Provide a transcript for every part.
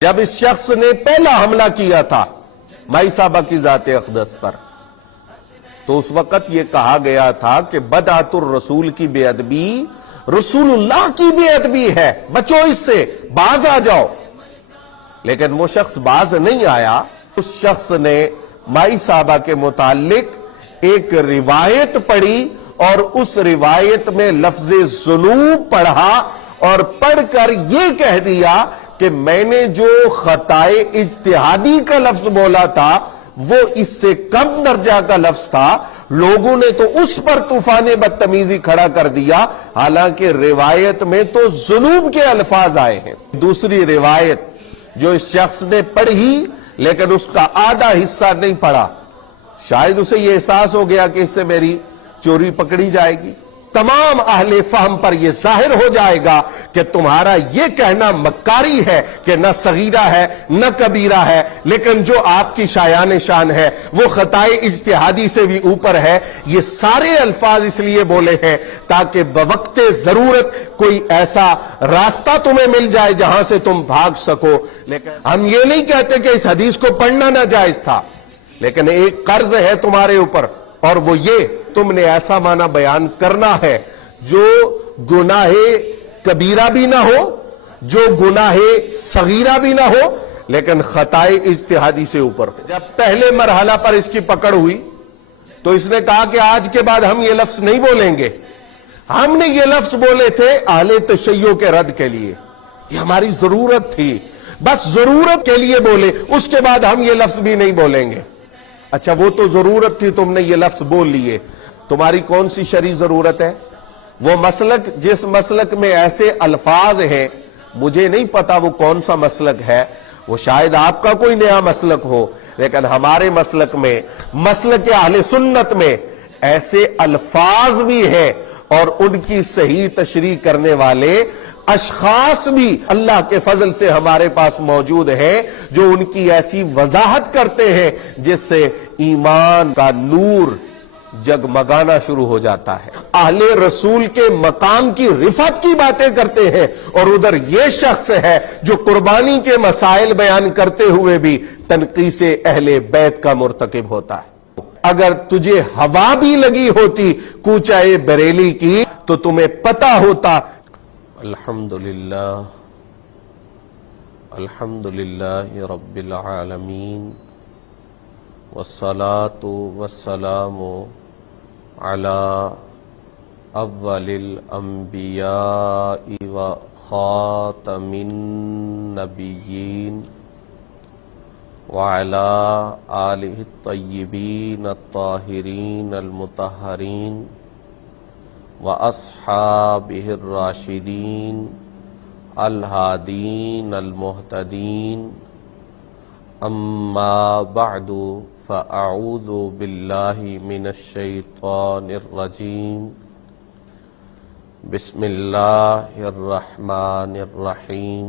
جب اس شخص نے پہلا حملہ کیا تھا مائی صاحبہ کی ذات اقدس پر، تو اس وقت یہ کہا گیا تھا کہ بدعت الرسول کی بے ادبی رسول اللہ کی بے ادبی ہے، بچو اس سے، باز آ جاؤ۔ لیکن وہ شخص باز نہیں آیا۔ اس شخص نے مائی صاحبہ کے متعلق ایک روایت پڑھی اور اس روایت میں لفظ ذنوب پڑھا اور پڑھ کر یہ کہہ دیا کہ میں نے جو خطائے اجتہادی کا لفظ بولا تھا وہ اس سے کم درجہ کا لفظ تھا، لوگوں نے تو اس پر طوفان بدتمیزی کھڑا کر دیا، حالانکہ روایت میں تو ذنوب کے الفاظ آئے ہیں۔ دوسری روایت جو اس شخص نے پڑھی لیکن اس کا آدھا حصہ نہیں پڑھا، شاید اسے یہ احساس ہو گیا کہ اس سے میری چوری پکڑی جائے گی۔ تمام اہل فہم پر یہ ظاہر ہو جائے گا کہ تمہارا یہ کہنا مکاری ہے کہ نہ صغیرہ ہے نہ کبیرہ ہے، لیکن جو آپ کی شایان شان ہے وہ خطائے اجتہادی سے بھی اوپر ہے۔ یہ سارے الفاظ اس لیے بولے ہیں تاکہ بوقت ضرورت کوئی ایسا راستہ تمہیں مل جائے جہاں سے تم بھاگ سکو۔ لیکن ہم یہ نہیں کہتے کہ اس حدیث کو پڑھنا ناجائز تھا، لیکن ایک قرض ہے تمہارے اوپر، اور وہ یہ تم نے ایسا معنی بیان کرنا ہے جو گناہ کبیرہ بھی نہ ہو، جو گناہ صغیرہ بھی نہ ہو، لیکن خطائے اجتہادی سے اوپر ہو۔ جب پہلے مرحلہ پر اس کی پکڑ ہوئی تو اس نے کہا کہ آج کے بعد ہم یہ لفظ نہیں بولیں گے، ہم نے یہ لفظ بولے تھے اہل تشیع کے رد کے لیے، یہ ہماری ضرورت تھی، بس ضرورت کے لیے بولے، اس کے بعد ہم یہ لفظ بھی نہیں بولیں گے۔ اچھا وہ تو ضرورت تھی، تم نے یہ لفظ بول لیے، تمہاری کون سی شرعی ضرورت ہے؟ وہ مسلک جس مسلک میں ایسے الفاظ ہیں، مجھے نہیں پتا وہ کون سا مسلک ہے، وہ شاید آپ کا کوئی نیا مسلک ہو، لیکن ہمارے مسلک میں، مسلک اہل سنت میں ایسے الفاظ بھی ہیں اور ان کی صحیح تشریح کرنے والے اشخاص بھی اللہ کے فضل سے ہمارے پاس موجود ہیں جو ان کی ایسی وضاحت کرتے ہیں جس سے ایمان کا نور جگمگانا شروع ہو جاتا ہے۔ اہل رسول کے مقام کی رفعت کی باتیں کرتے ہیں، اور ادھر یہ شخص ہے جو قربانی کے مسائل بیان کرتے ہوئے بھی تنقیص اہل بیت کا مرتکب ہوتا ہے۔ اگر تجھے ہوا بھی لگی ہوتی کوچہ بریلی کی تو تمہیں پتہ ہوتا۔ الحمدللہ رب العالمین والصلاة والسلام علی اول الانبیاء و خاتم النبیین وعلی آلہ الطیبین الطاہرین المطہرین وَأَصْحَابِهِ الرَّاشِدِينَ الْهَادِينَ الْمُهْتَدِينَ أَمَّا بَعْدُ فَأَعُوذُ بِاللَّهِ مِنَ الشَّيْطَانِ الرَّجِيمِ بسم اللہ الرحمن الرحیم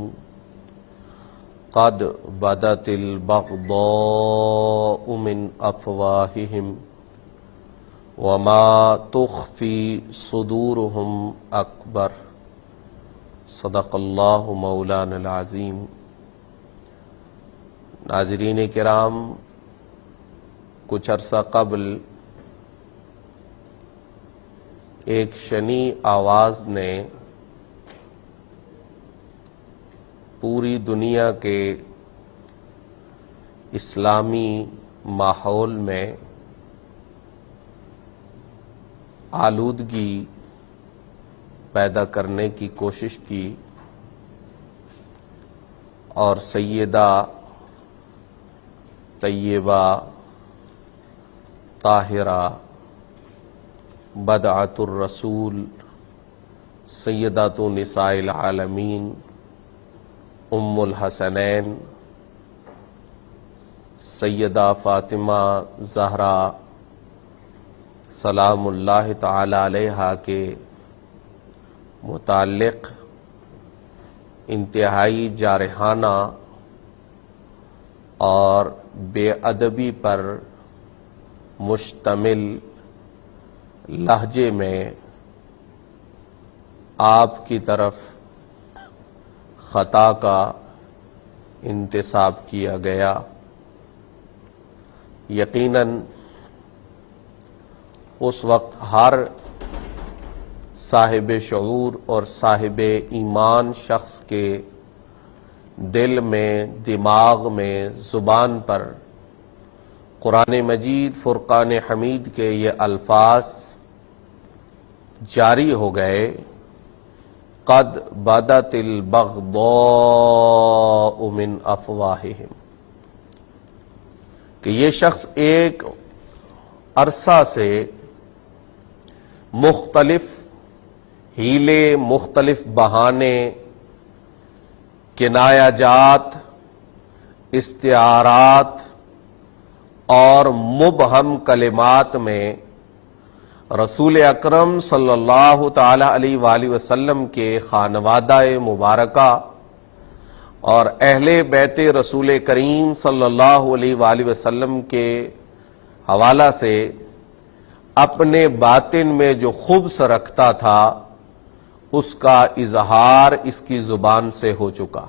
قد بدت البغضاء من أفواههم وما تخفی صدورهم اکبر صدق اللہ مولانا العظیم۔ ناظرین کرام، کچھ عرصہ قبل ایک شنی آواز نے پوری دنیا کے اسلامی ماحول میں آلودگی پیدا کرنے کی کوشش کی، اور سیدہ طیبہ طاہرہ بدعت الرسول سیدۃ نساء العالمین ام الحسنین سیدہ فاطمہ زہرا سلام اللہ تعالی علیہا کے متعلق انتہائی جارحانہ اور بے ادبی پر مشتمل لہجے میں آپ کی طرف خطا کا انتساب کیا گیا، یقیناً اس وقت ہر صاحب شعور اور صاحب ایمان شخص کے دل میں، دماغ میں، زبان پر قرآن مجید فرقان حمید کے یہ الفاظ جاری ہو گئے، قد بدت البغضاء من افواہہم، کہ یہ شخص ایک عرصہ سے مختلف ہیلے، مختلف بہانے، کنایہ جات، استعارات اور مبہم کلمات میں رسول اکرم صلی اللہ تعالی علیہ وآلہ وسلم کے خانوادہ مبارکہ اور اہل بیت رسول کریم صلی اللہ علیہ وآلہ وسلم کے حوالہ سے اپنے باطن میں جو خبث رکھتا تھا اس کا اظہار اس کی زبان سے ہو چکا،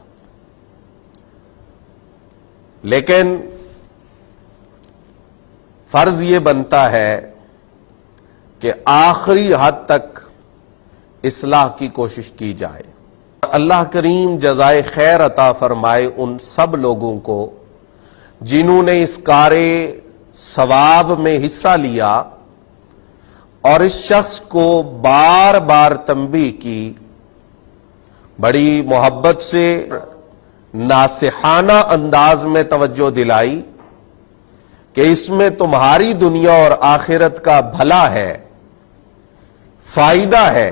لیکن فرض یہ بنتا ہے کہ آخری حد تک اصلاح کی کوشش کی جائے۔ اللہ کریم جزائے خیر عطا فرمائے ان سب لوگوں کو جنہوں نے اس کار ثواب میں حصہ لیا اور اس شخص کو بار بار تنبیہ کی، بڑی محبت سے ناصحانہ انداز میں توجہ دلائی کہ اس میں تمہاری دنیا اور آخرت کا بھلا ہے، فائدہ ہے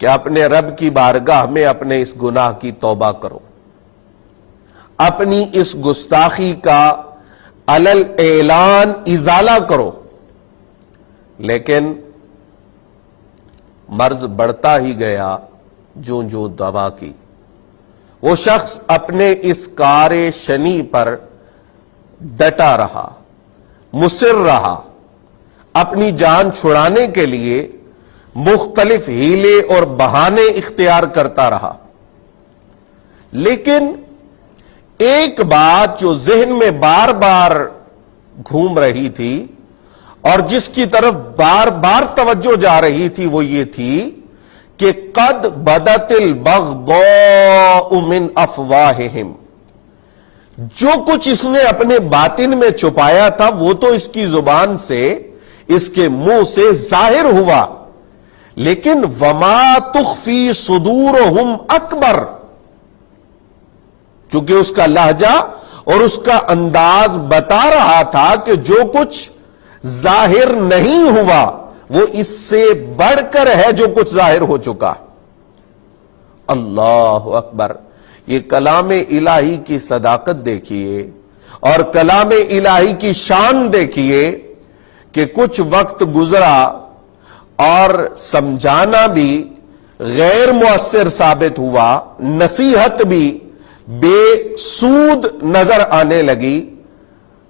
کہ اپنے رب کی بارگاہ میں اپنے اس گناہ کی توبہ کرو، اپنی اس گستاخی کا علل اعلان ازالہ کرو۔ لیکن مرض بڑھتا ہی گیا جوں جوں دوا کی، وہ شخص اپنے اس کار شنی پر ڈٹا رہا، مصر رہا، اپنی جان چھڑانے کے لیے مختلف ہیلے اور بہانے اختیار کرتا رہا۔ لیکن ایک بات جو ذہن میں بار بار گھوم رہی تھی اور جس کی طرف بار بار توجہ جا رہی تھی وہ یہ تھی کہ قد بدت البغضاء من افواہہم، جو کچھ اس نے اپنے باطن میں چھپایا تھا وہ تو اس کی زبان سے، اس کے منہ سے ظاہر ہوا، لیکن وما تخفی صدورہم اکبر، چونکہ اس کا لہجہ اور اس کا انداز بتا رہا تھا کہ جو کچھ ظاہر نہیں ہوا وہ اس سے بڑھ کر ہے جو کچھ ظاہر ہو چکا۔ اللہ اکبر، یہ کلام الہی کی صداقت دیکھیے اور کلام الہی کی شان دیکھیے کہ کچھ وقت گزرا اور سمجھانا بھی غیر مؤثر ثابت ہوا، نصیحت بھی بے سود نظر آنے لگی،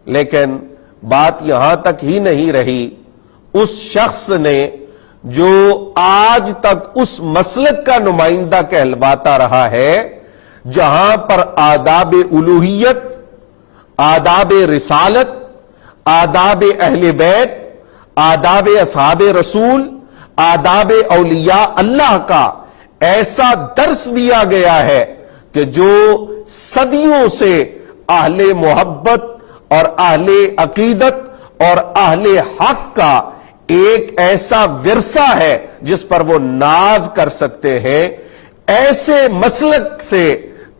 لیکن بات یہاں تک ہی نہیں رہی۔ اس شخص نے جو آج تک اس مسلک کا نمائندہ کہلواتا رہا ہے جہاں پر آداب الوہیت، آداب رسالت، آداب اہل بیت، آداب اصحاب رسول، آداب اولیاء اللہ کا ایسا درس دیا گیا ہے کہ جو صدیوں سے اہل محبت اور اہل عقیدت اور اہل حق کا ایک ایسا ورثہ ہے جس پر وہ ناز کر سکتے ہیں، ایسے مسلک سے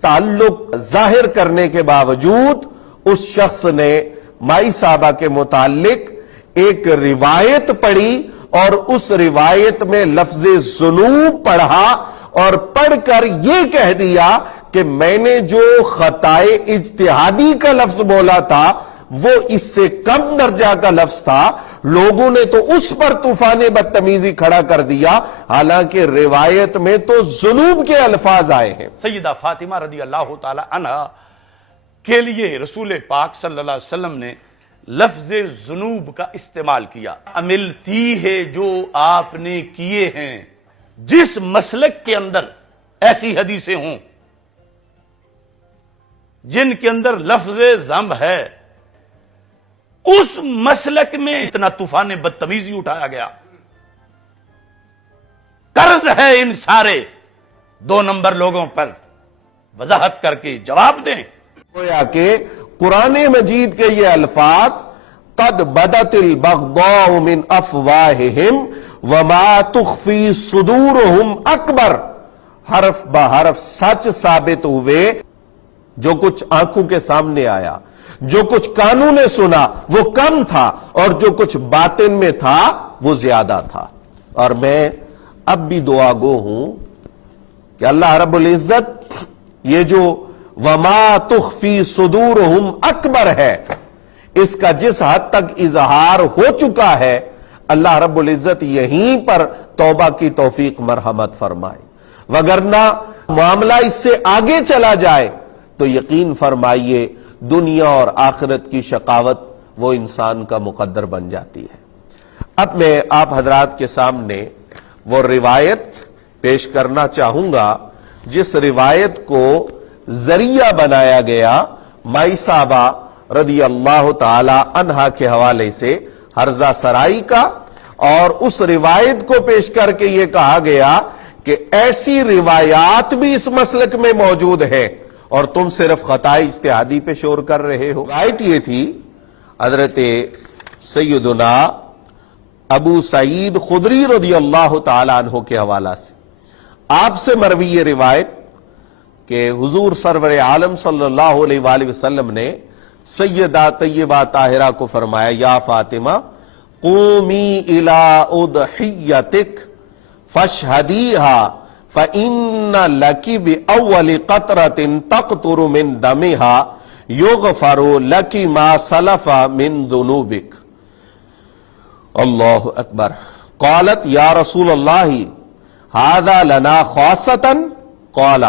تعلق ظاہر کرنے کے باوجود اس شخص نے مائی صاحبہ کے متعلق ایک روایت پڑھی اور اس روایت میں لفظ ذنوب پڑھا اور پڑھ کر یہ کہہ دیا کہ میں نے جو خطائے اجتہادی کا لفظ بولا تھا وہ اس سے کم درجہ کا لفظ تھا، لوگوں نے تو اس پر طوفان بدتمیزی کھڑا کر دیا، حالانکہ روایت میں تو ذنوب کے الفاظ آئے ہیں۔ سیدہ فاطمہ رضی اللہ تعالی عنہ کے لیے رسول پاک صلی اللہ علیہ وسلم نے لفظ ذنوب کا استعمال کیا۔ عملتی ہے جو آپ نے کیے ہیں جس مسلک کے اندر ایسی حدیثیں ہوں جن کے اندر لفظ ذم ہے، اس مسلک میں اتنا طوفان بدتمیزی اٹھایا گیا۔ قرض ہے ان سارے 2 نمبر لوگوں پر وضاحت کر کے جواب دیں۔ گویا کہ قرآن مجید کے یہ الفاظ قد بدت البغضاء من افواہہم وما تخفی صدورہم اکبر، حرف بحرف سچ ثابت ہوئے۔ جو کچھ آنکھوں کے سامنے آیا، جو کچھ کانوں نے سنا وہ کم تھا، اور جو کچھ باطن میں تھا وہ زیادہ تھا۔ اور میں اب بھی دعا گو ہوں کہ اللہ رب العزت یہ جو وما تخفی صدورہم اکبر ہے، اس کا جس حد تک اظہار ہو چکا ہے، اللہ رب العزت یہیں پر توبہ کی توفیق مرحمت فرمائے، وگرنہ معاملہ اس سے آگے چلا جائے تو یقین فرمائیے دنیا اور آخرت کی شقاوت وہ انسان کا مقدر بن جاتی ہے۔ اب میں آپ حضرات کے سامنے وہ روایت پیش کرنا چاہوں گا جس روایت کو ذریعہ بنایا گیا مائی صاحبہ رضی اللہ تعالی عنہا کے حوالے سے حرزہ سرائی کا، اور اس روایت کو پیش کر کے یہ کہا گیا کہ ایسی روایات بھی اس مسلک میں موجود ہے اور تم صرف خطا اجتہادی پہ شور کر رہے ہو۔ روایت یہ تھی حضرت سیدنا ابو سعید خدری رضی اللہ تعالی عنہ کے حوالہ سے آپ سے مروی یہ روایت کہ حضور سرور عالم صلی اللہ علیہ وآلہ وسلم نے سیدہ طیبہ طاہرہ کو فرمایا، یا فاطمہ قومی الی اضحیتک فاشہدیہا فَإِنَّ لَكِ بِأَوَّلِ قَطْرَةٍ تَقْطُرُ مِن دَمِهَا يُغْفَرُ لَكِ مَا سَلَفَ مِن ذُنُوبِكَ۔ اللہ اکبر۔ قالت یا رسول اللہ هذا لنا خاصة قال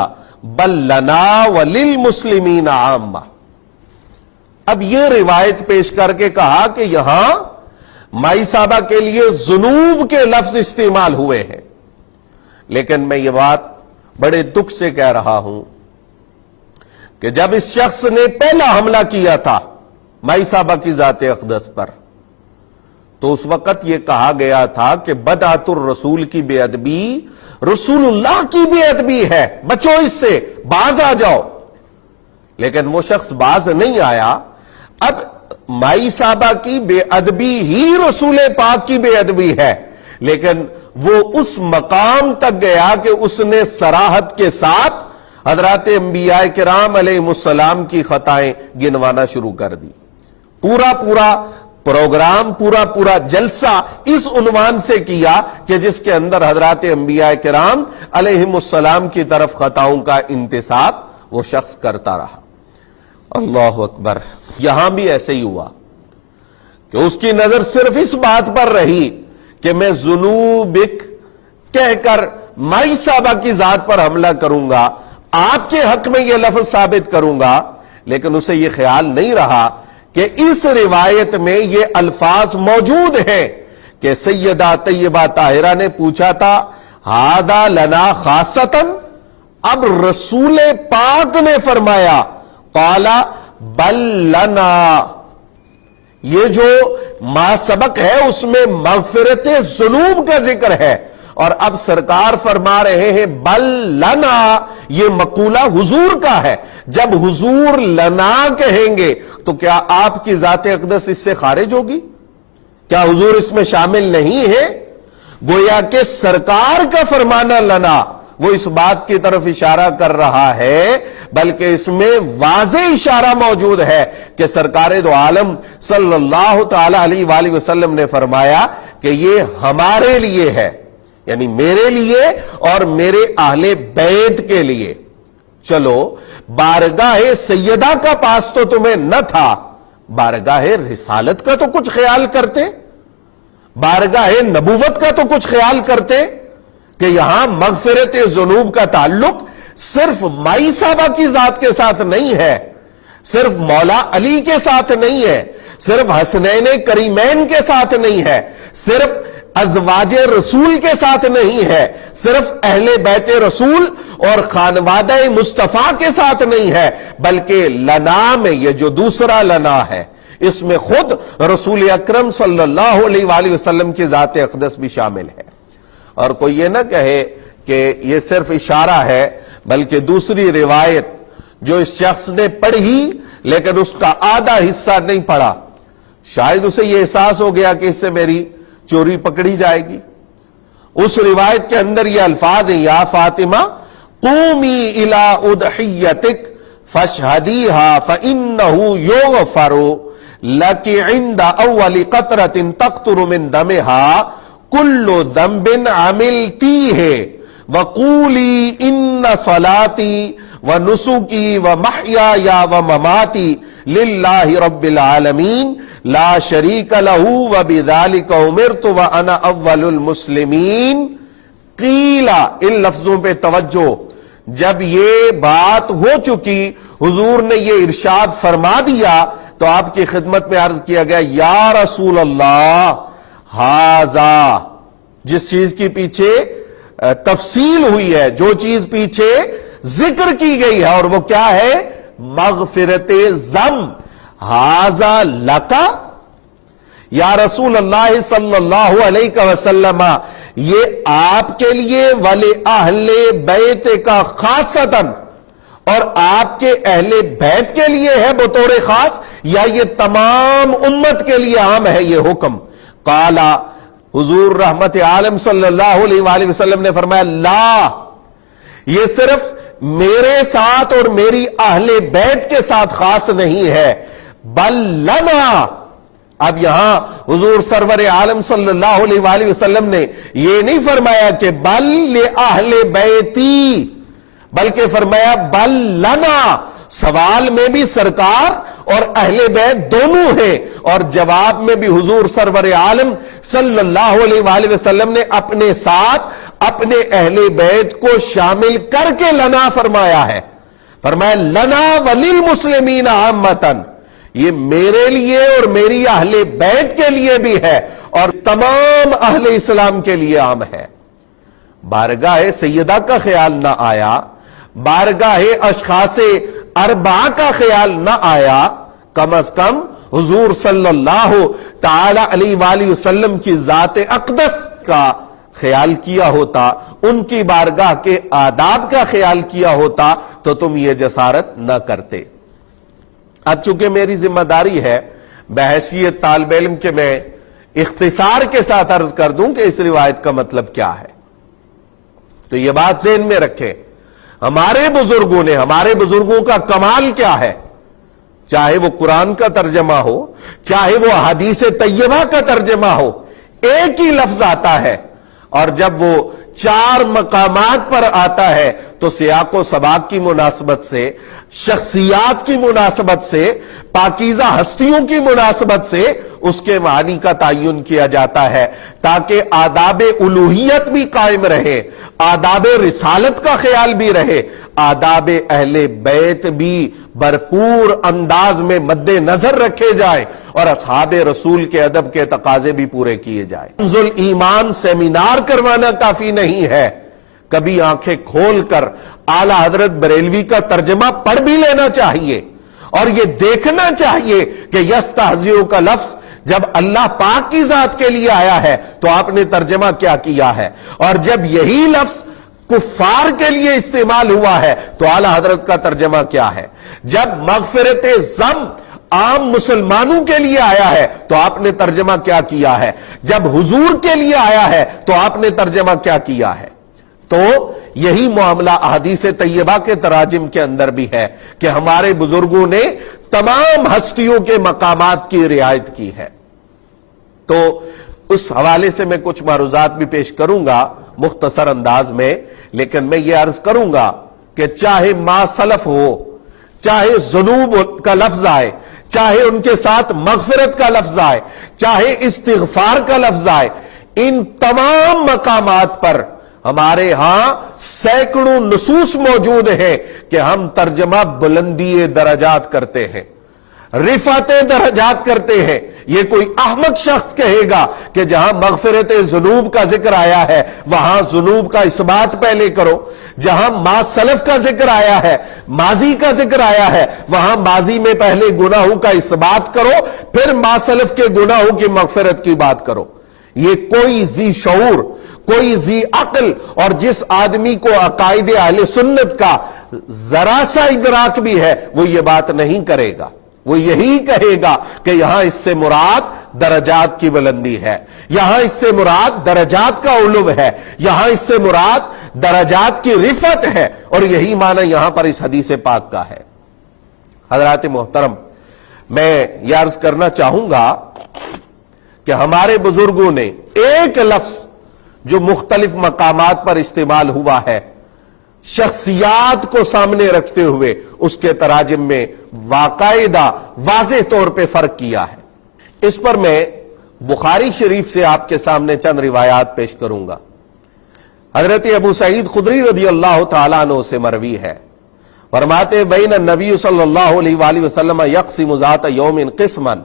بل لنا وللمسلمین عامہ۔ اب یہ روایت پیش کر کے کہا کہ یہاں مائی صاحبہ کے لیے ذنوب کے لفظ استعمال ہوئے ہیں، لیکن میں یہ بات بڑے دکھ سے کہہ رہا ہوں کہ جب اس شخص نے پہلا حملہ کیا تھا مائی صاحبہ کی ذات اقدس پر، تو اس وقت یہ کہا گیا تھا کہ بدعت الرسول کی بے ادبی رسول اللہ کی بے ادبی ہے، بچو اس سے، باز آ جاؤ۔ لیکن وہ شخص باز نہیں آیا۔ اب مائی صاحبہ کی بے ادبی ہی رسول پاک کی بے ادبی ہے، لیکن وہ اس مقام تک گیا کہ اس نے صراحت کے ساتھ حضرات انبیاء کرام علیہ السلام کی خطائیں گنوانا شروع کر دی۔ پورا پروگرام، پورا جلسہ اس عنوان سے کیا کہ جس کے اندر حضرات انبیاء کرام علیہ السلام کی طرف خطاؤں کا انتساب وہ شخص کرتا رہا۔ اللہ اکبر۔ یہاں بھی ایسے ہی ہوا کہ اس کی نظر صرف اس بات پر رہی کہ میں ذنوبک کہہ کر مائی صاحبہ کی ذات پر حملہ کروں گا، آپ کے حق میں یہ لفظ ثابت کروں گا، لیکن اسے یہ خیال نہیں رہا کہ اس روایت میں یہ الفاظ موجود ہیں کہ سیدہ طیبہ طاہرہ نے پوچھا تھا ہذا لنا خاصتاً، اب رسول پاک نے فرمایا قال بل لنا، یہ جو ما سبق ہے اس میں مغفرت ذنوب کا ذکر ہے، اور اب سرکار فرما رہے ہیں بل لنا، یہ مقولہ حضور کا ہے۔ جب حضور لنا کہیں گے تو کیا آپ کی ذات اقدس اس سے خارج ہوگی؟ کیا حضور اس میں شامل نہیں ہے؟ گویا کہ سرکار کا فرمانا لنا وہ اس بات کی طرف اشارہ کر رہا ہے، بلکہ اس میں واضح اشارہ موجود ہے کہ سرکار دو عالم صلی اللہ تعالی علیہ وآلہ وسلم نے فرمایا کہ یہ ہمارے لیے ہے، یعنی میرے لیے اور میرے اہل بیت کے لیے۔ چلو بارگاہ سیدہ کا پاس تو تمہیں نہ تھا، بارگاہ رسالت کا تو کچھ خیال کرتے، بارگاہ نبوت کا تو کچھ خیال کرتے کہ یہاں مغفرت ذنوب کا تعلق صرف مائی صاحبہ کی ذات کے ساتھ نہیں ہے، صرف مولا علی کے ساتھ نہیں ہے، صرف حسنین کریمین کے ساتھ نہیں ہے، صرف ازواج رسول کے ساتھ نہیں ہے، صرف اہل بیت رسول اور خانوادہ مصطفیٰ کے ساتھ نہیں ہے، بلکہ لنا میں یہ جو دوسرا لنا ہے اس میں خود رسول اکرم صلی اللہ علیہ وآلہ وسلم کی ذات اقدس بھی شامل ہے۔ اور کوئی یہ نہ کہے کہ یہ صرف اشارہ ہے، بلکہ دوسری روایت جو اس شخص نے پڑھی لیکن اس کا آدھا حصہ نہیں پڑھا، شاید اسے یہ احساس ہو گیا کہ اس سے میری چوری پکڑی جائے گی، اس روایت کے اندر یہ الفاظ ہیں، یا فاطمہ قومی الی اضحیتک فاشہدیہا فانہ یغفر لک عند اول قطرۃ تقطر من دمہا کل ذنب عملتیہ وقولی ان صلاتی ونسکی ومحیای ومماتی للہ رب العالمین لا شریک لہ وبذالک امرت وانا اول المسلمین۔ قیلا، ان لفظوں پہ توجہ، جب یہ بات ہو چکی، حضور نے یہ ارشاد فرما دیا تو آپ کی خدمت میں عرض کیا گیا، یا رسول اللہ ھذا، جس چیز کی پیچھے تفصیل ہوئی ہے، جو چیز پیچھے ذکر کی گئی ہے، اور وہ کیا ہے؟ مغفرت ذنب۔ ھذا لکا، یا رسول اللہ صلی اللہ علیہ وسلم، یہ آپ کے لیے ولی اہل بیت کا خاصتاً، اور آپ کے اہل بیت کے لیے ہے بطور خاص، یا یہ تمام امت کے لیے عام ہے یہ حکم؟ قالا، حضور رحمت عالم صلی اللہ علیہ وآلہ وسلم نے فرمایا، لا، یہ صرف میرے ساتھ اور میری اہل بیت کے ساتھ خاص نہیں ہے، بل لنا۔ اب یہاں حضور سرور عالم صلی اللہ علیہ وآلہ وسلم نے یہ نہیں فرمایا کہ بل لأہل بیتی، بلکہ فرمایا بل لنا۔ سوال میں بھی سرکار اور اہل بیت دونوں ہیں، اور جواب میں بھی حضور سرور عالم صلی اللہ علیہ وآلہ وسلم نے اپنے ساتھ اپنے اہل بیت کو شامل کر کے لنا فرمایا ہے۔ فرمایا لنا وللمسلمین عامتاً، یہ میرے لیے اور میری اہل بیت کے لیے بھی ہے، اور تمام اہل اسلام کے لیے عام ہے۔ بارگاہ سیدہ کا خیال نہ آیا، بارگاہ اشخاص اربعہ کا خیال نہ آیا، کم از کم حضور صلی اللہ تعالی علیہ وآلہ وسلم کی ذات اقدس کا خیال کیا ہوتا، ان کی بارگاہ کے آداب کا خیال کیا ہوتا تو تم یہ جسارت نہ کرتے۔ اب چونکہ میری ذمہ داری ہے بحیثیت طالب علم کہ میں اختصار کے ساتھ عرض کر دوں کہ اس روایت کا مطلب کیا ہے، تو یہ بات ذہن میں رکھیں۔ ہمارے بزرگوں نے، ہمارے بزرگوں کا کمال کیا ہے، چاہے وہ قرآن کا ترجمہ ہو، چاہے وہ حدیث طیبہ کا ترجمہ ہو، ایک ہی لفظ آتا ہے، اور جب وہ 4 مقامات پر آتا ہے تو سیاق و سباق کی مناسبت سے، شخصیات کی مناسبت سے، پاکیزہ ہستیوں کی مناسبت سے اس کے معنی کا تعین کیا جاتا ہے، تاکہ آداب الوہیت بھی قائم رہے، آداب رسالت کا خیال بھی رہے، آداب اہل بیت بھی بھرپور انداز میں مد نظر رکھے جائیں، اور اصحاب رسول کے ادب کے تقاضے بھی پورے کیے جائیں۔ کنز ایمان سیمینار کروانا کافی نہیں ہے، کبھی آنکھیں کھول کر اعلی حضرت بریلوی کا ترجمہ پڑھ بھی لینا چاہیے، اور یہ دیکھنا چاہیے کہ یستہزئ کا لفظ جب اللہ پاک کی ذات کے لیے آیا ہے تو آپ نے ترجمہ کیا کیا ہے، اور جب یہی لفظ کفار کے لیے استعمال ہوا ہے تو اعلی حضرت کا ترجمہ کیا ہے، جب مغفرت ذنب عام مسلمانوں کے لیے آیا ہے تو آپ نے ترجمہ کیا کیا ہے، جب حضور کے لیے آیا ہے تو آپ نے ترجمہ کیا کیا ہے۔ تو یہی معاملہ احادیث طیبہ کے تراجم کے اندر بھی ہے کہ ہمارے بزرگوں نے تمام ہستیوں کے مقامات کی رعایت کی ہے۔ تو اس حوالے سے میں کچھ معروضات بھی پیش کروں گا مختصر انداز میں، لیکن میں یہ عرض کروں گا کہ چاہے ما سلف ہو، چاہے ذنوب کا لفظ آئے، چاہے ان کے ساتھ مغفرت کا لفظ آئے، چاہے استغفار کا لفظ آئے، ان تمام مقامات پر ہمارے ہاں سینکڑوں نصوص موجود ہیں کہ ہم ترجمہ بلندی درجات کرتے ہیں۔ رفعتیں درجات کرتے ہیں. یہ کوئی احمق شخص کہے گا کہ جہاں مغفرت ذنوب کا ذکر آیا ہے وہاں ذنوب کا اثبات پہلے کرو، جہاں ما سلف کا ذکر آیا ہے، ماضی کا ذکر آیا ہے، وہاں ماضی میں پہلے گناہوں کا اثبات کرو پھر ما سلف کے گناہوں کی مغفرت کی بات کرو. یہ کوئی ذی شعور، کوئی ذی عقل، اور جس آدمی کو عقائد اہل سنت کا ذرا سا ادراک بھی ہے وہ یہ بات نہیں کرے گا. وہ یہی کہے گا کہ یہاں اس سے مراد درجات کی بلندی ہے، یہاں اس سے مراد درجات کا علو ہے، یہاں اس سے مراد درجات کی رفعت ہے، اور یہی معنی یہاں پر اس حدیث پاک کا ہے. حضرات محترم، میں یہ عرض کرنا چاہوں گا کہ ہمارے بزرگوں نے ایک لفظ جو مختلف مقامات پر استعمال ہوا ہے شخصیات کو سامنے رکھتے ہوئے اس کے تراجم میں باقاعدہ واضح طور پہ فرق کیا ہے. اس پر میں بخاری شریف سے آپ کے سامنے چند روایات پیش کروں گا. حضرت ابو سعید خدری رضی اللہ تعالیٰ عنہ سے مروی ہے، فرماتے بین النبی صلی اللہ علیہ وآلہ وسلم یقسم ذات یوم قسما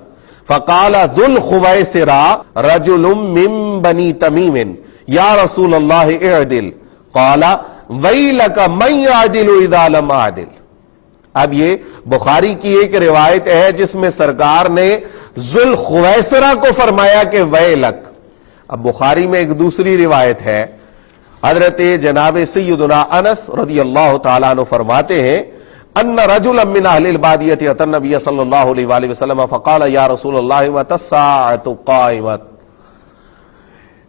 فقال ذو الخویسرا رجل من بنی تمیم یا رسول اللہ اعدل قال ویلک من یعدل اذا لم اعدل. اب یہ بخاری کی ایک روایت ہے جس میں سرکار نے ذو الخویسرا کو فرمایا کہ ویلک. اب بخاری میں ایک دوسری روایت ہے، حضرت جناب سیدنا انس رضی اللہ تعالیٰ عنہ فرماتے ہیں ان رجلا من اہل البادیۃ اتى النبی صلی اللہ علیہ وآلہ وسلم فقال یا رسول اللہ متی الساعۃ قائمۃ.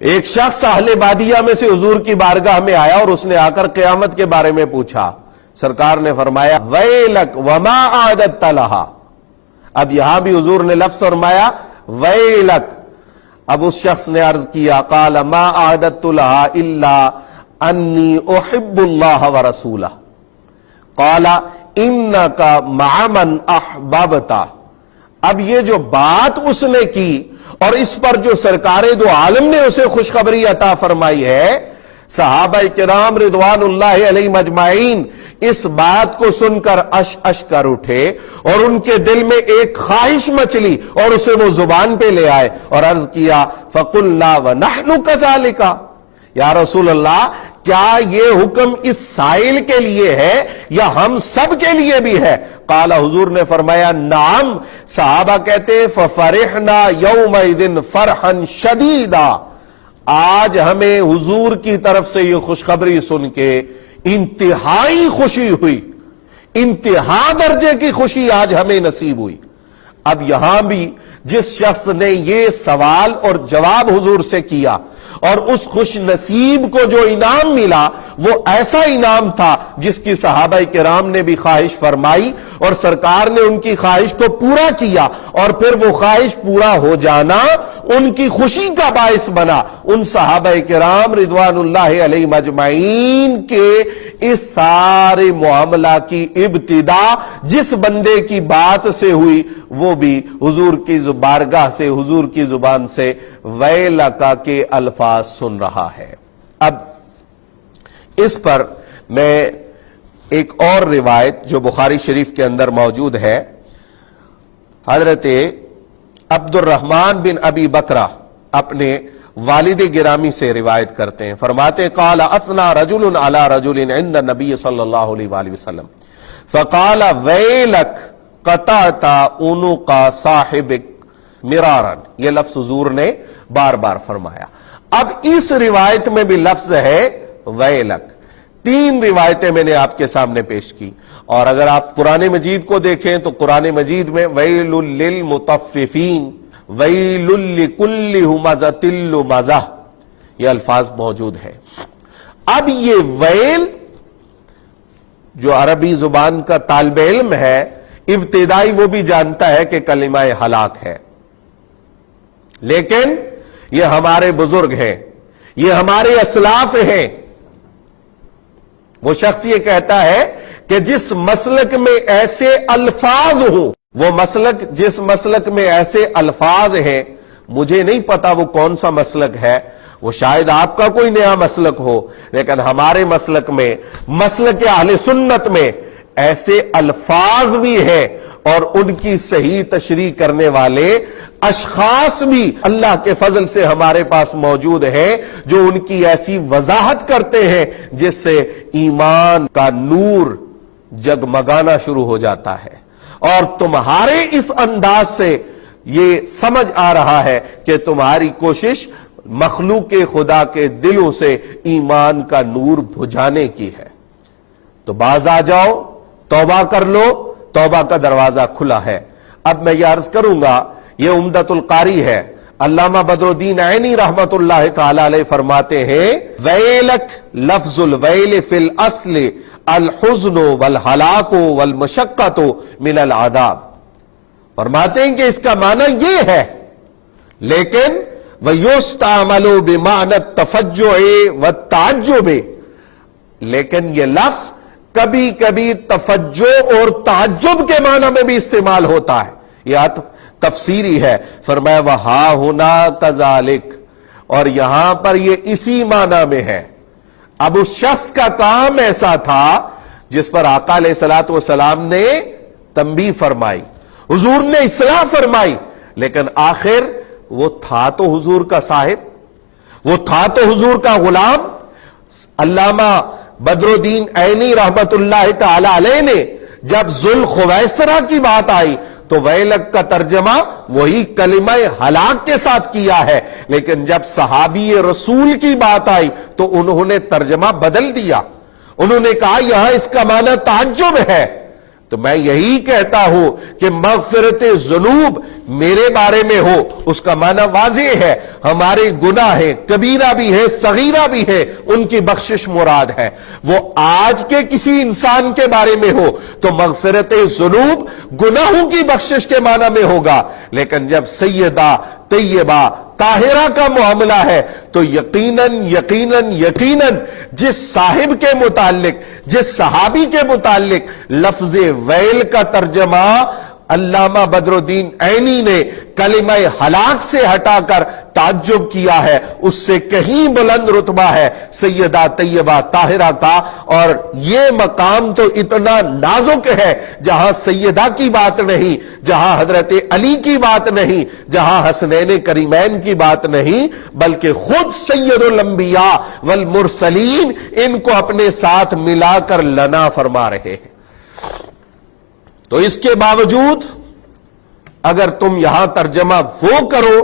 ایک شخص اہل بادیہ میں سے حضور کی بارگاہ میں آیا اور اس نے آ کر قیامت کے بارے میں پوچھا. سرکار نے فرمایا ویلک وما اعددت لہا. اب یہاں بھی حضور نے لفظ فرمایا ویلک. اب اس شخص نے عرض کیا قال ما اعددت لہا الا انی احب اللہ ورسولہ قال انک مع من احببت. اب یہ جو بات اس نے کی اور اس پر جو سرکار دو عالم نے اسے خوشخبری عطا فرمائی ہے، صحابہ کرام رضوان اللہ علیہ مجمعین اس بات کو سن کر اش کر اٹھے اور ان کے دل میں ایک خواہش مچلی اور اسے وہ زبان پہ لے آئے اور عرض کیا فقلنا ونحن کذالک. یا رسول اللہ کیا یہ حکم اس سائل کے لیے ہے یا ہم سب کے لیے بھی ہے؟ قال حضور نے فرمایا نعم. صحابہ کہتے ففرحنا یومئذ فرحا شدیدا. آج ہمیں حضور کی طرف سے یہ خوشخبری سن کے انتہائی خوشی ہوئی، انتہا درجے کی خوشی آج ہمیں نصیب ہوئی. اب یہاں بھی جس شخص نے یہ سوال اور جواب حضور سے کیا اور اس خوش نصیب کو جو انعام ملا وہ ایسا انعام تھا جس کی صحابہ کرام نے بھی خواہش فرمائی اور سرکار نے ان کی خواہش کو پورا کیا اور پھر وہ خواہش پورا ہو جانا ان کی خوشی کا باعث بنا. ان صحابہ کرام رضوان اللہ علیہ مجمعین کے اس سارے معاملہ کی ابتدا جس بندے کی بات سے ہوئی وہ بھی حضور کی بارگاہ سے، حضور کی زبان سے ویلکا کے الفاظ سن رہا ہے. اب اس پر میں ایک اور روایت جو بخاری شریف کے اندر موجود ہے، حضرت عبد الرحمن بن ابی بکرہ اپنے والد گرامی سے روایت کرتے ہیں، فرماتے قال اثنا رجل علی رجل عند النبی صلی اللہ علیہ وآلہ وسلم فقال ویلک قطعت عنق صاحبک مرارا. یہ لفظ حضور نے بار بار فرمایا. اب اس روایت میں بھی لفظ ہے ویلک. 3 روایتیں میں نے آپ کے سامنے پیش کی، اور اگر آپ قرآن مجید کو دیکھیں تو قرآن مجید میں ویل للمطففین ویل لکل ہمزۃ لمزہ یہ الفاظ موجود ہے. اب یہ ویل جو عربی زبان کا طالب علم ہے ابتدائی وہ بھی جانتا ہے کہ کلمہ ہلاک ہے، لیکن یہ ہمارے بزرگ ہیں، یہ ہمارے اسلاف ہیں. وہ شخص یہ کہتا ہے کہ جس مسلک میں ایسے الفاظ ہوں، وہ مسلک جس مسلک میں ایسے الفاظ ہیں، مجھے نہیں پتا وہ کون سا مسلک ہے، وہ شاید آپ کا کوئی نیا مسلک ہو، لیکن ہمارے مسلک میں، مسلک اہل سنت میں ایسے الفاظ بھی ہیں اور ان کی صحیح تشریح کرنے والے اشخاص بھی اللہ کے فضل سے ہمارے پاس موجود ہیں جو ان کی ایسی وضاحت کرتے ہیں جس سے ایمان کا نور جگمگانا شروع ہو جاتا ہے، اور تمہارے اس انداز سے یہ سمجھ آ رہا ہے کہ تمہاری کوشش مخلوق خدا کے دلوں سے ایمان کا نور بجھانے کی ہے۔ تو باز آ جاؤ، توبہ کر لو، توبہ کا دروازہ کھلا ہے۔ اب میں یہ عرض کروں گا، یہ عمدۃ القاری ہے، علامہ بدر الدین عینی رحمت اللہ تعالی علیہ فرماتے ہیں ویلک لفظ الویل فی الاصل الحزن والہلاک والمشقت من العذاب، فرماتے ہیں کہ اس کا معنی یہ ہے، لیکن وَيُسْتَعْمَلُ بِمَعْنَى التَّفَجُّعِ وَالتَّعَجُّبِ، لیکن یہ لفظ کبھی کبھی تفجع اور تعجب کے معنی میں بھی استعمال ہوتا ہے، یہ تفسیری ہے۔ فرمایا وَهَا هُنَا كَذَلِكَ، اور یہاں پر یہ اسی معنی میں ہے۔ اب اس شخص کا کام ایسا تھا جس پر آقا علیہ الصلوۃ والسلام نے تنبیہ فرمائی، حضور نے اصلاح فرمائی، لیکن آخر وہ تھا تو حضور کا صاحب، وہ تھا تو حضور کا غلام۔ علامہ بدر الدین عینی رحمت اللہ تعالی علیہ نے جب ذوالخویسرہ کی بات آئی تو ویلک کا ترجمہ وہی کلمہ ہلاک کے ساتھ کیا ہے، لیکن جب صحابی رسول کی بات آئی تو انہوں نے ترجمہ بدل دیا، انہوں نے کہا یہاں اس کا معنی تعجب ہے۔ تو میں یہی کہتا ہوں کہ مغفرت ذنوب میرے بارے میں ہو اس کا معنی واضح ہے، ہمارے گناہ ہیں، کبیرہ بھی ہے صغیرہ بھی ہے، ان کی بخشش مراد ہے۔ وہ آج کے کسی انسان کے بارے میں ہو تو مغفرت ذنوب گناہوں کی بخشش کے معنی میں ہوگا، لیکن جب سیدہ طیبہ طاہرہ کا معاملہ ہے تو یقیناً یقیناً یقیناً جس صاحب کے متعلق، جس صحابی کے متعلق لفظ ویل کا ترجمہ علامہ بدر الدین عینی نے کلمہ ہلاک سے ہٹا کر تعجب کیا ہے، اس سے کہیں بلند رتبہ ہے سیدہ طیبہ طاہرہ کا، اور یہ مقام تو اتنا نازک ہے جہاں سیدہ کی بات نہیں، جہاں حضرت علی کی بات نہیں، جہاں حسنین کریمین کی بات نہیں، بلکہ خود سید الانبیاء والمرسلین ان کو اپنے ساتھ ملا کر لنا فرما رہے ہیں۔ تو اس کے باوجود اگر تم یہاں ترجمہ وہ کرو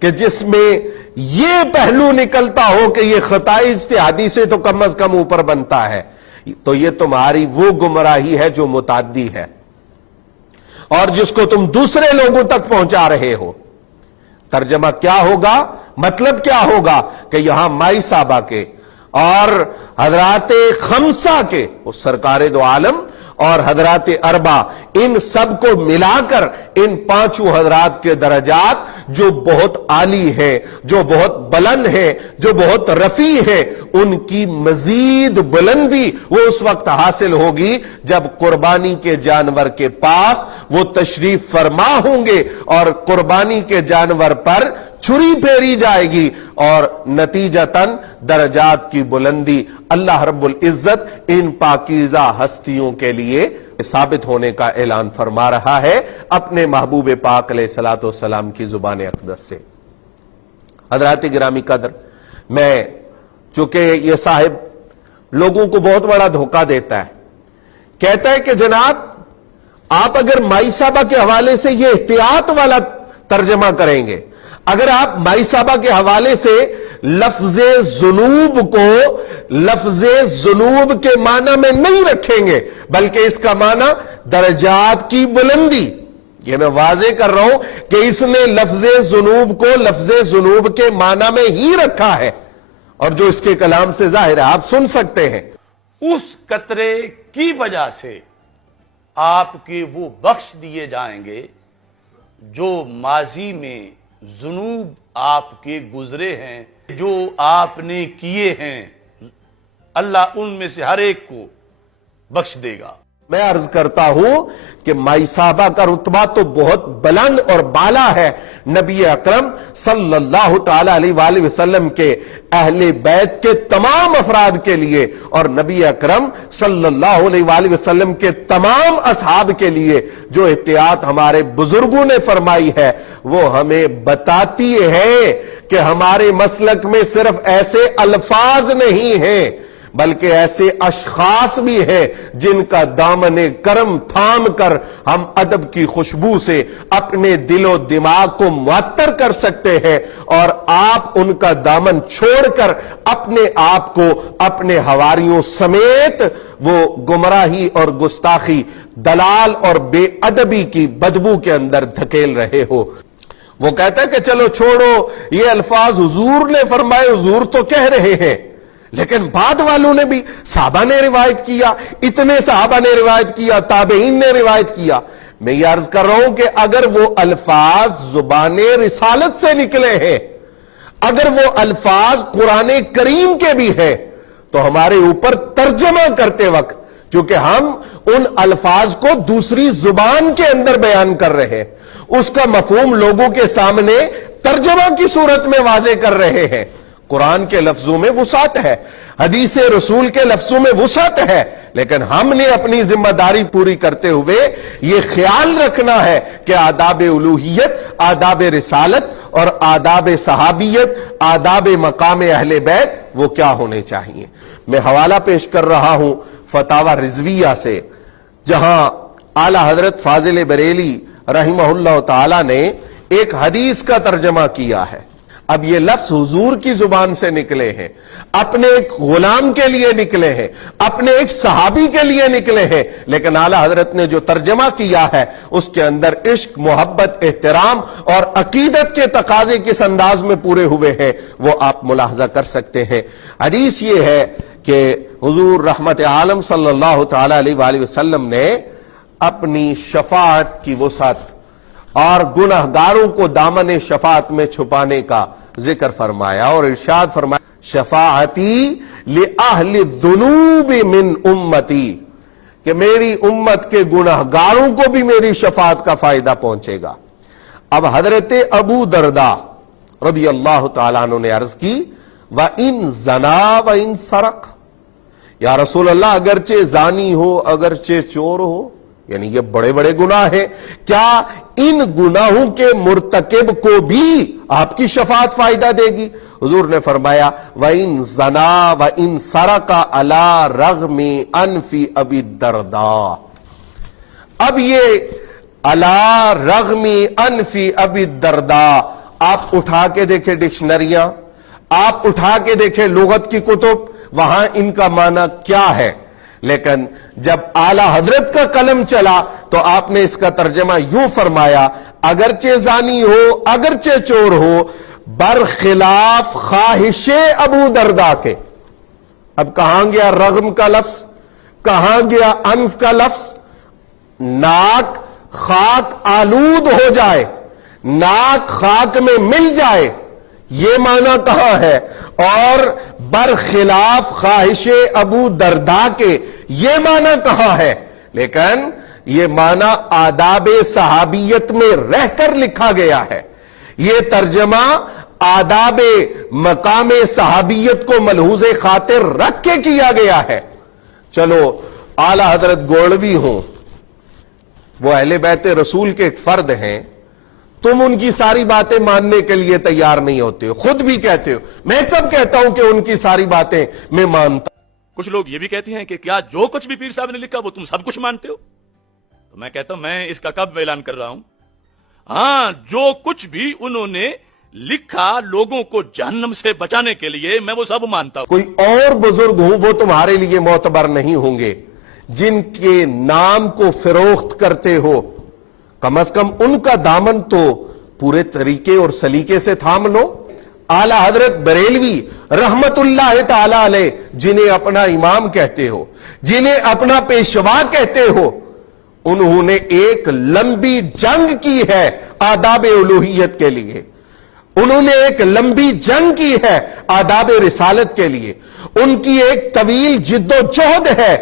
کہ جس میں یہ پہلو نکلتا ہو کہ یہ خطائے اجتہادی سے تو کم از کم اوپر بنتا ہے، تو یہ تمہاری وہ گمراہی ہے جو متعدی ہے اور جس کو تم دوسرے لوگوں تک پہنچا رہے ہو۔ ترجمہ کیا ہوگا، مطلب کیا ہوگا کہ یہاں مائی صحابہ کے اور حضرات خمسہ کے اس سرکار دو عالم اور حضرات اربع، ان سب کو ملا کر ان پانچوں حضرات کے درجات جو بہت عالی ہے، جو بہت بلند ہے، جو بہت رفیع ہے، ان کی مزید بلندی وہ اس وقت حاصل ہوگی جب قربانی کے جانور کے پاس وہ تشریف فرما ہوں گے اور قربانی کے جانور پر چھری پھیری جائے گی، اور نتیجتاً درجات کی بلندی اللہ رب العزت ان پاکیزہ ہستیوں کے لیے ثابت ہونے کا اعلان فرما رہا ہے اپنے محبوب پاک علیہ الصلوۃ والسلام کی زبان اقدس سے۔ حضرات گرامی قدر، میں چونکہ یہ صاحب لوگوں کو بہت بڑا دھوکہ دیتا ہے، کہتا ہے کہ جناب آپ اگر مائی صاحبہ کے حوالے سے یہ احتیاط والا ترجمہ کریں گے، اگر آپ مائی صاحبہ کے حوالے سے لفظ ذنوب کو لفظ ذنوب کے معنی میں نہیں رکھیں گے بلکہ اس کا معنی درجات کی بلندی، یہ میں واضح کر رہا ہوں کہ اس نے لفظ ذنوب کو لفظ ذنوب کے معنی میں ہی رکھا ہے، اور جو اس کے کلام سے ظاہر ہے آپ سن سکتے ہیں۔ اس قطرے کی وجہ سے آپ کے وہ بخش دیے جائیں گے جو ماضی میں ذنوب آپ کے گزرے ہیں، جو آپ نے کیے ہیں، اللہ ان میں سے ہر ایک کو بخش دے گا۔ میں عرض کرتا ہوں کہ مائی صاحبہ کا رتبہ تو بہت بلند اور بالا ہے، نبی اکرم صلی اللہ تعالی علیہ وآلہ وسلم کے اہل بیت کے تمام افراد کے لیے اور نبی اکرم صلی اللہ علیہ وآلہ وسلم کے تمام اصحاب کے لیے جو احتیاط ہمارے بزرگوں نے فرمائی ہے وہ ہمیں بتاتی ہے کہ ہمارے مسلک میں صرف ایسے الفاظ نہیں ہیں بلکہ ایسے اشخاص بھی ہیں جن کا دامن کرم تھام کر ہم ادب کی خوشبو سے اپنے دل و دماغ کو معطر کر سکتے ہیں، اور آپ ان کا دامن چھوڑ کر اپنے آپ کو اپنے حواریوں سمیت وہ گمراہی اور گستاخی، دلال اور بے ادبی کی بدبو کے اندر دھکیل رہے ہو۔ وہ کہتا ہے کہ چلو چھوڑو، یہ الفاظ حضور نے فرمائے، حضور تو کہہ رہے ہیں، لیکن بعد والوں نے بھی، صحابہ نے روایت کیا، اتنے صحابہ نے روایت کیا، تابعین نے روایت کیا۔ میں یہ عرض کر رہا ہوں کہ اگر وہ الفاظ زبان رسالت سے نکلے ہیں، اگر وہ الفاظ قرآن کریم کے بھی ہیں، تو ہمارے اوپر ترجمہ کرتے وقت، چونکہ ہم ان الفاظ کو دوسری زبان کے اندر بیان کر رہے ہیں، اس کا مفہوم لوگوں کے سامنے ترجمہ کی صورت میں واضح کر رہے ہیں۔ قرآن کے لفظوں میں وسعت ہے، حدیث رسول کے لفظوں میں وسعت ہے، لیکن ہم نے اپنی ذمہ داری پوری کرتے ہوئے یہ خیال رکھنا ہے کہ آداب الوہیت، آداب رسالت اور آداب صحابیت، آداب مقام اہل بیت وہ کیا ہونے چاہیے۔ میں حوالہ پیش کر رہا ہوں فتاوی رضویہ سے، جہاں اعلی حضرت فاضل بریلی رحمہ اللہ تعالی نے ایک حدیث کا ترجمہ کیا ہے۔ اب یہ لفظ حضور کی زبان سے نکلے ہیں، اپنے ایک غلام کے لیے نکلے ہیں، اپنے ایک صحابی کے لیے نکلے ہیں، لیکن اعلی حضرت نے جو ترجمہ کیا ہے اس کے اندر عشق، محبت، احترام اور عقیدت کے تقاضے کس انداز میں پورے ہوئے ہیں وہ آپ ملاحظہ کر سکتے ہیں۔ حدیث یہ ہے کہ حضور رحمت عالم صلی اللہ تعالی علیہ وآلہ وسلم نے اپنی شفاعت کی وسعت اور گناہگاروں کو دامن شفاعت میں چھپانے کا ذکر فرمایا، اور ارشاد فرمایا شفاعتی لأہل الذنوب من امتی، کہ میری امت کے گناہگاروں کو بھی میری شفاعت کا فائدہ پہنچے گا۔ اب حضرت ابو درداء رضی اللہ تعالیٰ عنہ نے عرض کی وَإِن زَنَا وَإِن سَرَقَ، یا رسول اللہ اگرچہ زانی ہو، اگرچہ چور ہو، یعنی یہ بڑے بڑے گناہ ہیں، کیا ان گناہوں کے مرتکب کو بھی آپ کی شفاعت فائدہ دے گی؟ حضور نے فرمایا وَإِن زَنَا وَإِن سَرَقَ عَلَى رَغْمِ أَنْفِ أَبِي الدَّرْدَاء۔ اب یہ عَلَى رَغْمِ أَنْفِ أَبِي الدَّرْدَاء آپ اٹھا کے دیکھیں ڈکشنریاں، آپ اٹھا کے دیکھیں لغت کی کتب، وہاں ان کا معنی کیا ہے، لیکن جب اعلی حضرت کا قلم چلا تو آپ نے اس کا ترجمہ یوں فرمایا اگرچہ زانی ہو، اگرچہ چور ہو، برخلاف خواہش ابو درداء کے۔ اب کہاں گیا رغم کا لفظ، کہاں گیا انف کا لفظ؟ ناک خاک آلود ہو جائے، ناک خاک میں مل جائے، یہ معنی کہاں ہے؟ اور برخلاف خواہش ابو درداء کے یہ معنی کہاں ہے؟ لیکن یہ معنی آداب صحابیت میں رہ کر لکھا گیا ہے، یہ ترجمہ آداب مقام صحابیت کو ملحوظ خاطر رکھ کے کیا گیا ہے۔ چلو اعلی حضرت گولوی ہوں، وہ اہل بیت رسول کے ایک فرد ہیں، تم ان کی ساری باتیں ماننے کے لیے تیار نہیں ہوتے ہو، خود بھی کہتے ہو، میں کب کہتا ہوں کہ ان کی ساری باتیں میں مانتا ہوں؟ کچھ لوگ یہ بھی کہتے ہیں کہ کیا جو کچھ بھی پیر صاحب نے لکھا وہ تم سب کچھ مانتے ہو؟ تو میں کہتا ہوں میں اس کا کب اعلان کر رہا ہوں؟ ہاں، جو کچھ بھی انہوں نے لکھا لوگوں کو جہنم سے بچانے کے لیے میں وہ سب مانتا ہوں۔ کوئی اور بزرگ ہوں وہ تمہارے لیے معتبر نہیں ہوں گے، جن کے نام کو فروخت کرتے ہو، کم از کم ان کا دامن تو پورے طریقے اور سلیقے سے تھام لو۔ اعلی حضرت بریلوی رحمت اللہ تعالی علیہ جنہیں اپنا امام کہتے ہو، جنہیں اپنا پیشوا کہتے ہو، انہوں نے ایک لمبی جنگ کی ہے آداب الوہیت کے لیے، انہوں نے ایک لمبی جنگ کی ہے آداب رسالت کے لیے، ان کی ایک طویل جد و جہد ہے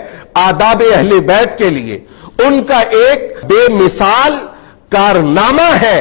آداب اہل بیت کے لیے، ان کا ایک بے مثال کارنامہ ہے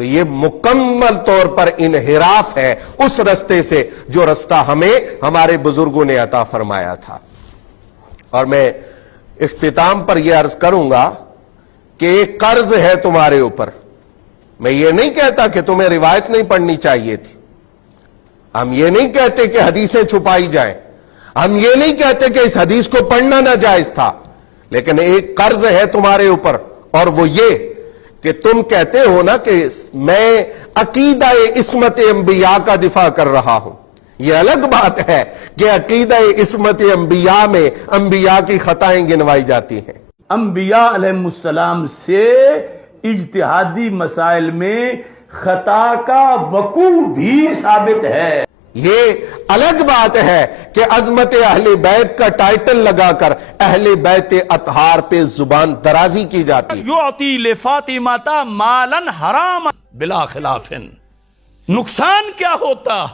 تو یہ مکمل طور پر انحراف ہے اس رستے سے جو رستہ ہمیں ہمارے بزرگوں نے عطا فرمایا تھا. اور میں اختتام پر یہ عرض کروں گا کہ ایک قرض ہے تمہارے اوپر. میں یہ نہیں کہتا کہ تمہیں روایت نہیں پڑھنی چاہیے تھی, ہم یہ نہیں کہتے کہ حدیثیں چھپائی جائیں, ہم یہ نہیں کہتے کہ اس حدیث کو پڑھنا ناجائز تھا, لیکن ایک قرض ہے تمہارے اوپر, اور وہ یہ کہ تم کہتے ہو نا کہ میں عقیدہ عصمت انبیاء کا دفاع کر رہا ہوں. یہ الگ بات ہے کہ عقیدہ عصمت انبیاء میں انبیاء کی خطائیں گنوائی جاتی ہیں. انبیاء علیہ السلام سے اجتہادی مسائل میں خطا کا وقوع بھی ثابت ہے. یہ الگ بات ہے کہ عظمت اہل بیت کا ٹائٹل لگا کر اہل بیت اطہار پہ زبان درازی کی جاتی ہے. یعطی لفاطمہ مالا حرام بلا خلاف. نقصان کیا ہوتا؟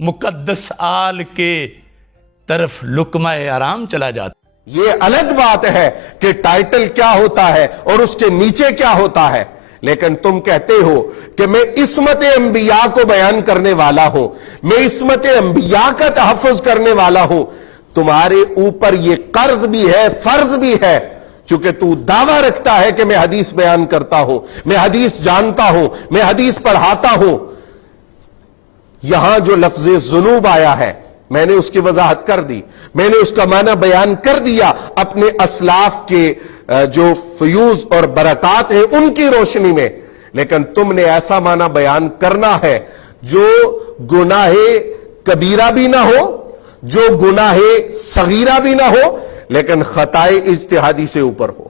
مقدس آل کے طرف لقمہ حرام چلا جاتا. یہ الگ بات ہے کہ ٹائٹل کیا ہوتا ہے اور اس کے نیچے کیا ہوتا ہے, لیکن تم کہتے ہو کہ میں عصمت انبیاء کو بیان کرنے والا ہوں, میں عصمت انبیاء کا تحفظ کرنے والا ہوں. تمہارے اوپر یہ قرض بھی ہے, فرض بھی ہے, چونکہ تو دعویٰ رکھتا ہے کہ میں حدیث بیان کرتا ہوں, میں حدیث جانتا ہوں, میں حدیث پڑھاتا ہوں. یہاں جو لفظ ذنوب آیا ہے میں نے اس کی وضاحت کر دی, میں نے اس کا معنی بیان کر دیا اپنے اسلاف کے جو فیوز اور برکات ہیں ان کی روشنی میں, لیکن تم نے ایسا معنی بیان کرنا ہے جو گناہ کبیرہ بھی نہ ہو, جو گناہ صغیرہ بھی نہ ہو, لیکن خطائے اجتہادی سے اوپر ہو.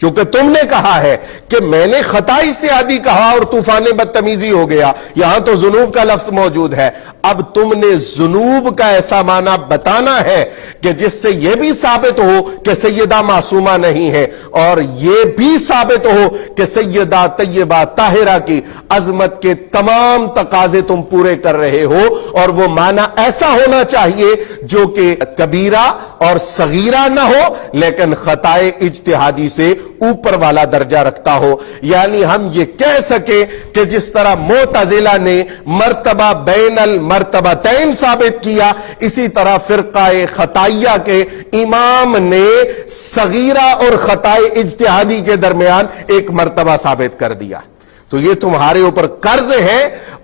کیونکہ تم نے کہا ہے کہ میں نے خطا اجتہادی کہا اور طوفان بدتمیزی ہو گیا. یہاں تو ذنوب کا لفظ موجود ہے. اب تم نے ذنوب کا ایسا معنی بتانا ہے کہ جس سے یہ بھی ثابت ہو کہ سیدہ معصومہ نہیں ہے, اور یہ بھی ثابت ہو کہ سیدہ طیبہ طاہرہ کی عظمت کے تمام تقاضے تم پورے کر رہے ہو, اور وہ معنی ایسا ہونا چاہیے جو کہ کبیرہ اور صغیرہ نہ ہو لیکن خطائے اجتہادی سے اوپر والا درجہ رکھتا ہو. یعنی ہم یہ کہہ سکیں کہ جس طرح معتزلہ نے مرتبہ بین المرتبتین ثابت کیا, اسی طرح فرقہ خطائیہ کے امام نے صغیرہ اور خطائے اجتہادی کے درمیان ایک مرتبہ ثابت کر دیا. تو یہ تمہارے اوپر قرض ہے,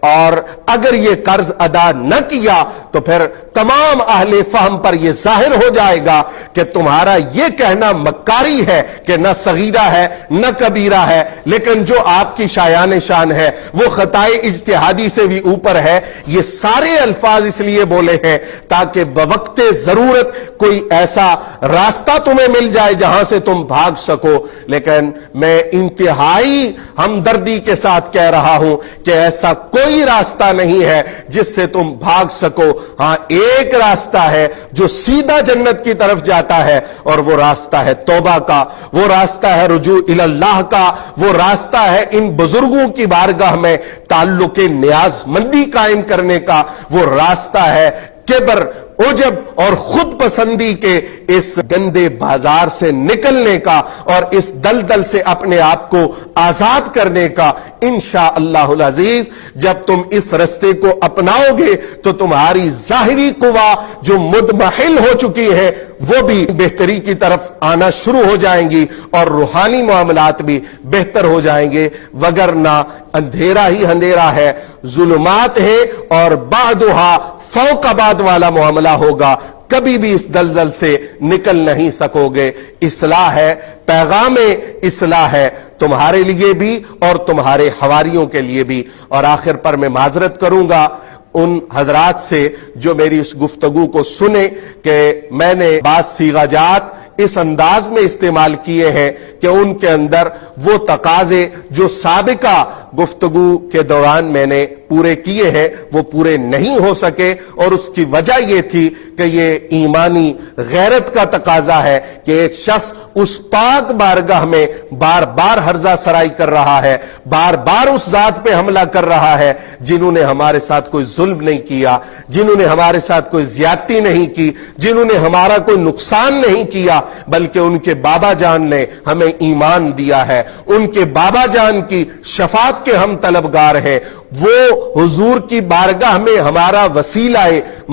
اور اگر یہ قرض ادا نہ کیا تو پھر تمام اہل فہم پر یہ ظاہر ہو جائے گا کہ تمہارا یہ کہنا مکاری ہے کہ نہ صغیرہ ہے نہ کبیرہ ہے, لیکن جو آپ کی شایان شان ہے وہ خطائے اجتہادی سے بھی اوپر ہے. یہ سارے الفاظ اس لیے بولے ہیں تاکہ بوقت ضرورت کوئی ایسا راستہ تمہیں مل جائے جہاں سے تم بھاگ سکو. لیکن میں انتہائی ہمدردی کے ساتھ کہہ رہا ہوں کہ ایسا کوئی راستہ نہیں ہے جس سے تم بھاگ سکو. ہاں ایک راستہ ہے جو سیدھا جنت کی طرف جاتا ہے, اور وہ راستہ ہے توبہ کا, وہ راستہ ہے رجوع الی اللہ کا, وہ راستہ ہے ان بزرگوں کی بارگاہ میں تعلق نیاز مندی قائم کرنے کا, وہ راستہ ہے کبر, عجب اور خود پسندی کے اس گندے بازار سے نکلنے کا اور اس دلدل سے اپنے آپ کو آزاد کرنے کا. انشاءاللہ العزیز جب تم اس رستے کو اپناؤ گے تو تمہاری ظاہری قوا جو مدمحل ہو چکی ہے وہ بھی بہتری کی طرف آنا شروع ہو جائیں گی, اور روحانی معاملات بھی بہتر ہو جائیں گے. وگرنہ اندھیرا ہی اندھیرا ہے, ظلمات ہے, اور بعدھا فوق بعد والا معاملہ ہوگا. کبھی بھی اس دلدل سے نکل نہیں سکو گے. اصلاح ہے, پیغام اصلاح ہے تمہارے لیے بھی اور تمہارے حواریوں کے لیے بھی. اور آخر پر میں معذرت کروں گا ان حضرات سے جو میری اس گفتگو کو سنے کہ میں نے بعض صیغہ جات اس انداز میں استعمال کیے ہیں کہ ان کے اندر وہ تقاضے جو سابقہ گفتگو کے دوران میں نے پورے کیے ہیں وہ پورے نہیں ہو سکے، اور اس کی وجہ یہ تھی کہ یہ ایمانی غیرت کا تقاضا ہے کہ ایک شخص اس پاک بارگاہ میں بار بار ہرزہ سرائی کر رہا ہے، بار بار اس ذات پہ حملہ کر رہا ہے جنہوں نے ہمارے ساتھ کوئی ظلم نہیں کیا، جنہوں نے ہمارے ساتھ کوئی زیادتی نہیں کی، جنہوں نے ہمارا کوئی نقصان نہیں کیا، بلکہ ان کے بابا جان نے ہمیں ایمان دیا ہے، ان کے بابا جان کی شفاعت کے ہم طلبگار ہیں، وہ حضور کی بارگاہ میں ہمارا وسیلہ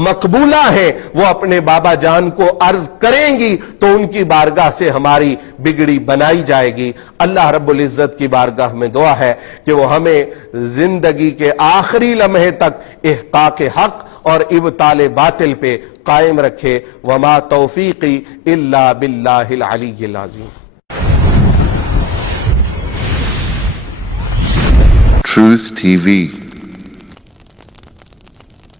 مقبولہ ہے، وہ اپنے بابا جان کو عرض کریں گی تو ان کی بارگاہ سے ہماری بگڑی بنائی جائے گی۔ اللہ رب العزت کی بارگاہ میں دعا ہے کہ وہ ہمیں زندگی کے آخری لمحے تک احقاق حق اور ابطال باطل پہ قائم رکھے۔ وما توفیقی الا باللہ العلی العظیم۔ Truth TV.